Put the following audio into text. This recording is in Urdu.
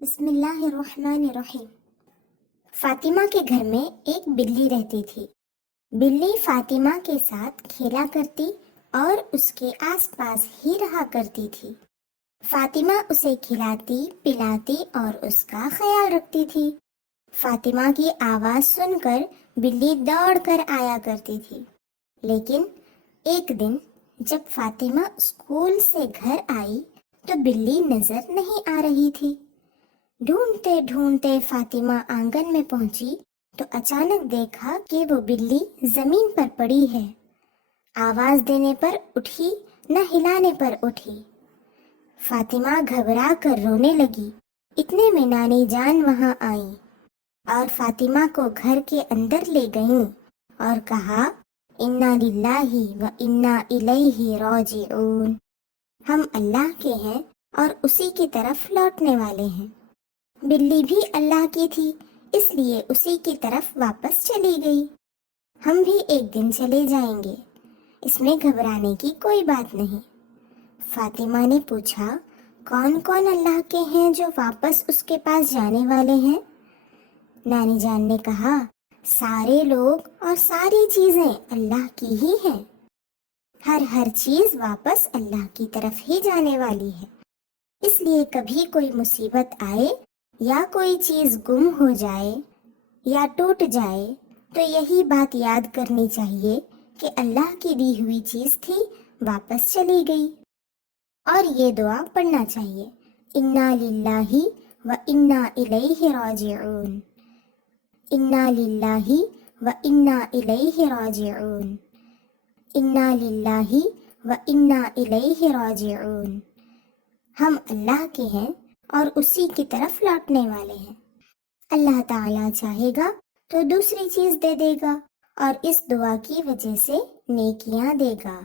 بسم اللہ الرحمن الرحیم۔ فاطمہ کے گھر میں ایک بلی رہتی تھی۔ بلی فاطمہ کے ساتھ کھیلا کرتی اور اس کے آس پاس ہی رہا کرتی تھی۔ فاطمہ اسے کھلاتی پلاتی اور اس کا خیال رکھتی تھی۔ فاطمہ کی آواز سن کر بلی دوڑ کر آیا کرتی تھی۔ لیکن ایک دن جب فاطمہ اسکول سے گھر آئی تو بلی نظر نہیں آ رہی تھی۔ ڈھونڈتے ڈھونڈتے فاطمہ آنگن میں پہنچی تو اچانک دیکھا کہ وہ بلی زمین پر پڑی ہے۔ آواز دینے پر اٹھی نہ ہلانے پر اٹھی۔ فاطمہ گھبرا کر رونے لگی۔ اتنے میں نانی جان وہاں آئیں اور فاطمہ کو گھر کے اندر لے گئیں اور کہا، انا للہ و انا الیہ راجعون، ہم اللہ کے ہیں اور اسی کی طرف لوٹنے والے ہیں۔ بلی بھی اللہ کی تھی، اس لیے اسی کی طرف واپس چلی گئی۔ ہم بھی ایک دن چلے جائیں گے، اس میں گھبرانے کی کوئی بات نہیں۔ فاطمہ نے پوچھا، کون کون اللہ کے ہیں جو واپس اس کے پاس جانے والے ہیں؟ نانی جان نے کہا، سارے لوگ اور ساری چیزیں اللہ کی ہی ہیں۔ ہر چیز واپس اللہ کی طرف ہی جانے والی ہے۔ اس لیے کبھی کوئی مصیبت آئے یا کوئی چیز گم ہو جائے یا ٹوٹ جائے تو یہی بات یاد کرنی چاہیے کہ اللہ کی دی ہوئی چیز تھی، واپس چلی گئی، اور یہ دعا پڑھنا چاہیے، انا للہ و انا الیہ راجعون، انا للہ و انا الیہ راجعون، انا للہ و انا الیہ راجعون، ہم اللہ کے ہیں اور اسی کی طرف لوٹنے والے ہیں۔ اللہ تعالیٰ چاہے گا تو دوسری چیز دے دے گا اور اس دعا کی وجہ سے نیکیاں دے گا۔